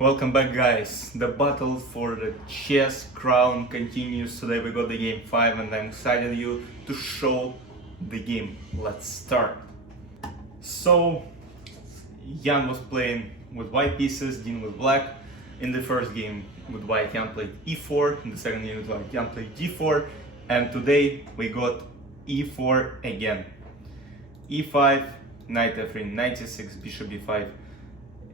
Welcome back, guys. The battle for the chess crown continues. Today we got the game 5 and I'm excited you to show the game. Let's start. So Jan was playing with white pieces, Dean with black. In the first game with white, Jan played e4. In the second game with white, Jan played d4. And today we got e4 again. e5, knight f3, knight c6, bishop b5,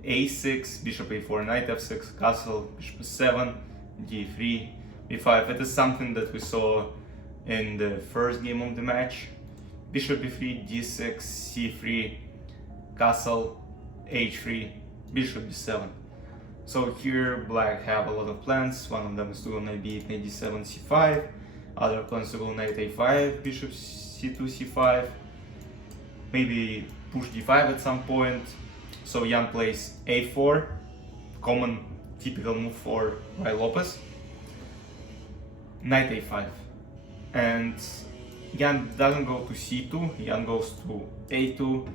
a6, bishop a4, knight f6, castle, bishop e7, d3, b5. It is something that we saw in the first game of the match. Bishop b3, d6, c3, castle, h3, bishop b7. So here black have a lot of plans. One of them is to go knight b8, knight d7, c5. Other plans to go knight a5, bishop c2, c5. Maybe push d5 at some point. So Jan plays a4, common typical move for Ruy Lopez. Knight a5. And Jan doesn't go to c2, Jan goes to a2,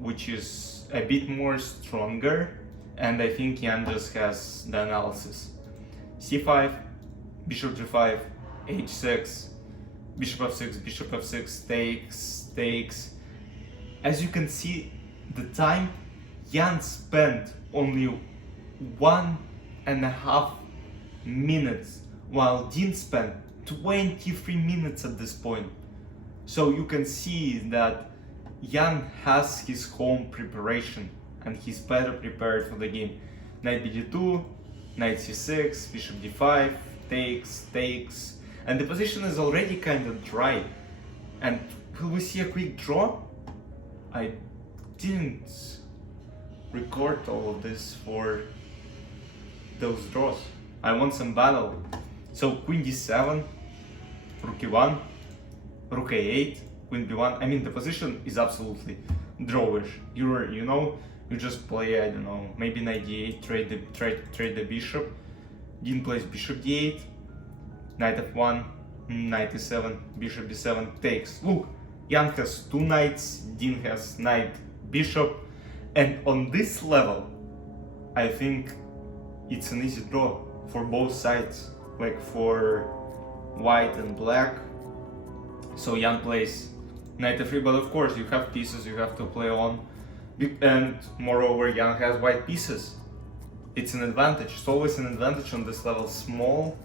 which is a bit more stronger. And I think Jan just has the analysis. c5, bishop g5, h6, bishop f6, bishop f6, takes. As you can see, the time Jan spent only 1.5 minutes, while Dean spent 23 minutes at this point. So you can see that Jan has his home preparation and he's better prepared for the game. Knight bd2, knight c6, bishop d5, takes, and the position is already kind of dry. And will we see a quick draw? I didn't record all of this for those draws. I want some battle. So queen d7, rook e1, rook a8, queen b1. I mean, the position is absolutely drawish. You just play, I don't know, maybe knight d8, trade the bishop. Dean plays bishop d8, knight f1, knight e7, bishop b7, takes. Look, Jan has two knights, Dean has knight, bishop, and on this level, I think it's an easy draw for both sides, like for white and black. So Jan plays knight f3, but of course you have pieces you have to play on, and moreover Jan has white pieces. It's an advantage, it's always an advantage on this level, small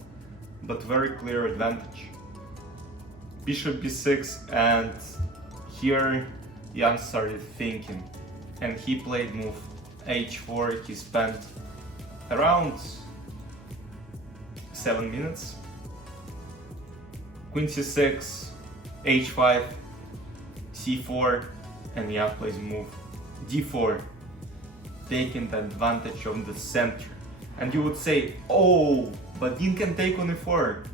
but very clear advantage. Bishop b6, and here Jan started thinking and he played move h4. He spent around 7 minutes. Queen c6, h5, c4, and Jan plays move d4, taking the advantage of the center. And you would say, oh, but Dean can take on e4.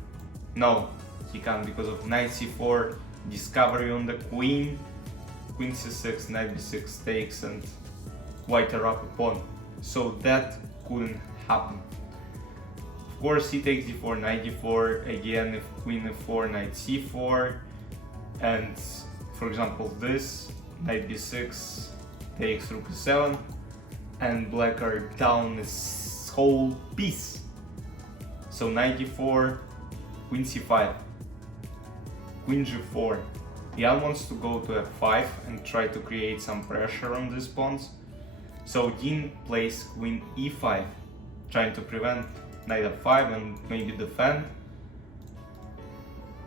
No, he can't, because of knight c4, discovery on the queen, queen c6, knight b6 takes, and white are up a pawn. So that couldn't happen. Of course, he takes d4, knight d4, again if queen f4, knight c4, and for example this, knight b6 takes rook e7, and black are down this whole piece. So knight d4, queen c5, queen g4. Jan wants to go to f5 and try to create some pressure on these pawns. So Dean plays queen e5, trying to prevent knight f5 and maybe defend.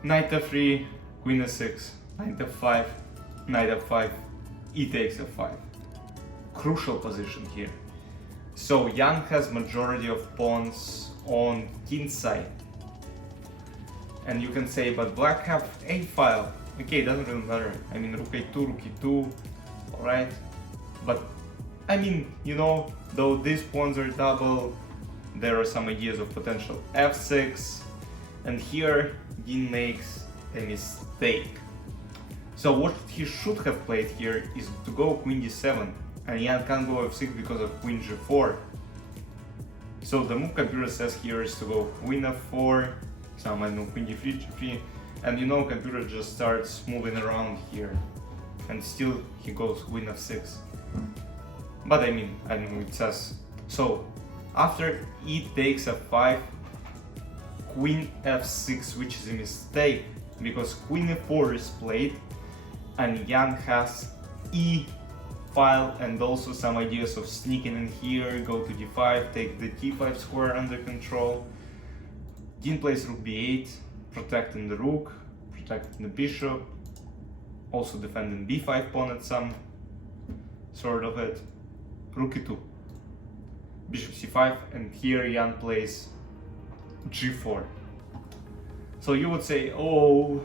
Knight f3, queen e6, knight f5, knight f5, e takes f5. Crucial position here. So Jan has majority of pawns on Dean's side. And you can say, but black have a file. Okay, doesn't really matter. I mean, rook e2, alright. But, I mean, though these pawns are double, there are some ideas of potential f6. And here, Dean makes a mistake. So what he should have played here is to go queen d7. And Jan can't go f6 because of queen g4. So the move computer says here is to go queen f4, some, I don't know, queen d3, g3, and computer just starts moving around here, and still he goes queen f6. But I mean, it says. So After e takes f5, queen f6, which is a mistake because queen e4 is played and Jan has e file and also some ideas of sneaking in here, go to d5, take the t5 square under control. Dean plays rook b8, protecting the rook, protecting the bishop, also defending b5 pawn at some sort of it. Rook e2, bishop c5, and here Jan plays g4. So you would say, oh,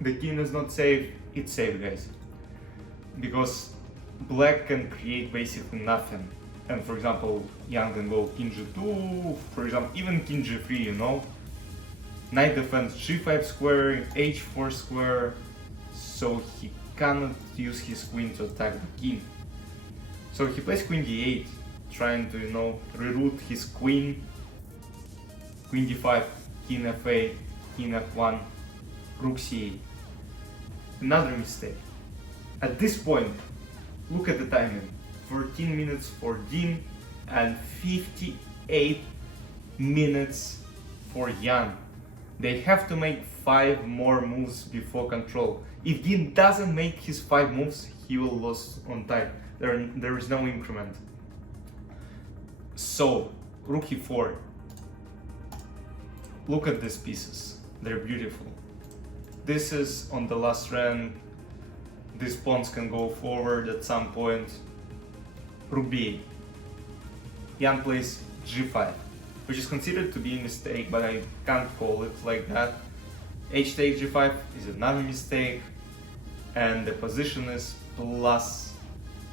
the king is not safe. It's safe, guys, because black can create basically nothing. And for example, Jan can go king g2, for example, even king g3, you know. Knight defends g5 square, h4 square, so he cannot use his queen to attack the king. So he plays queen d8, trying to, you know, reroute his queen. Queen d5, king f8, king f1, rook c8. Another mistake. At this point, look at the timing. 14 minutes for Dean and 58 minutes for Jan. They have to make 5 more moves before control. If Dean doesn't make his 5 moves, he will lose on time. There is no increment. So, rook e4. Look at these pieces. They're beautiful. This is on the last rank. These pawns can go forward at some point. Rook b8. Jan plays g5, which is considered to be a mistake, but I can't call it like that. H takes g5 is another mistake, and the position is plus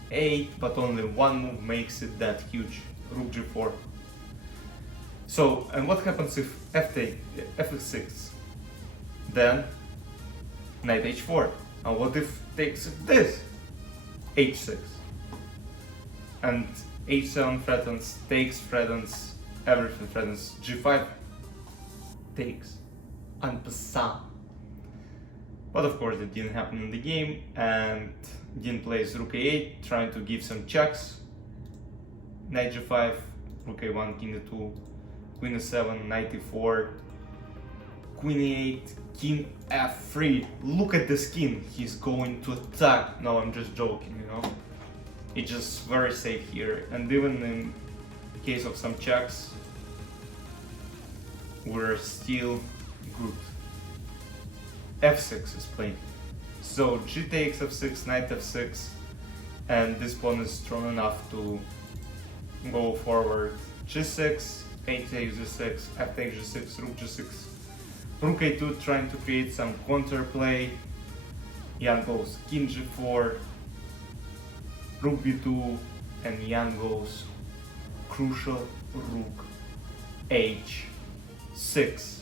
8, but only one move makes it that huge. Rook g4. So, and what happens if f6? Then knight h4. And what if takes this? h6. And h7 threatens, takes threatens, everything threatens. g5 takes, en passant. But of course it didn't happen in the game, and Dean plays rook a8, trying to give some checks. Knight g5, rook a1, king e2, queen e7, knight e4, queen e8, king f3. Look at this king, he's going to attack. No, I'm just joking, you know. It's just very safe here, and even in case of some checks, we're still good. f6 is played. So g takes f6, knight f6, and this pawn is strong enough to go forward. g6, h takes g6, f takes g6, rook g6, rook a2, trying to create some counterplay. Jan goes king g4, rook b2, and Jan goes crucial rook h6.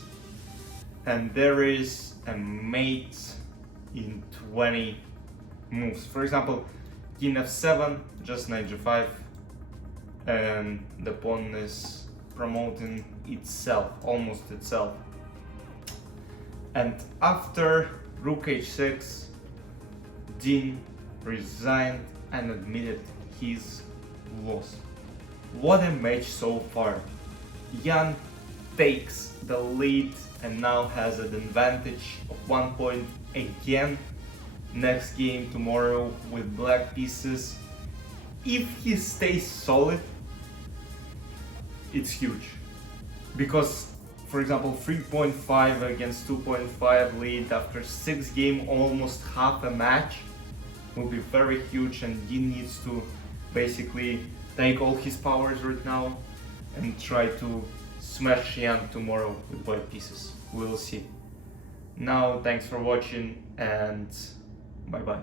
And there is a mate in 20 moves. For example, king f7, just knight g5, and the pawn is promoting itself, almost itself. And after rook h6, Dean resigned and admitted his loss. What a match so far. Jan takes the lead and now has an advantage of 1 point again. Next game tomorrow with black pieces. If he stays solid, it's huge. Because, for example, 3.5 against 2.5 lead after 6 games, almost half a match, will be very huge, and Dean needs to basically take all his powers right now and try to smash Jan tomorrow with white pieces. We'll see. Now, thanks for watching, and bye bye.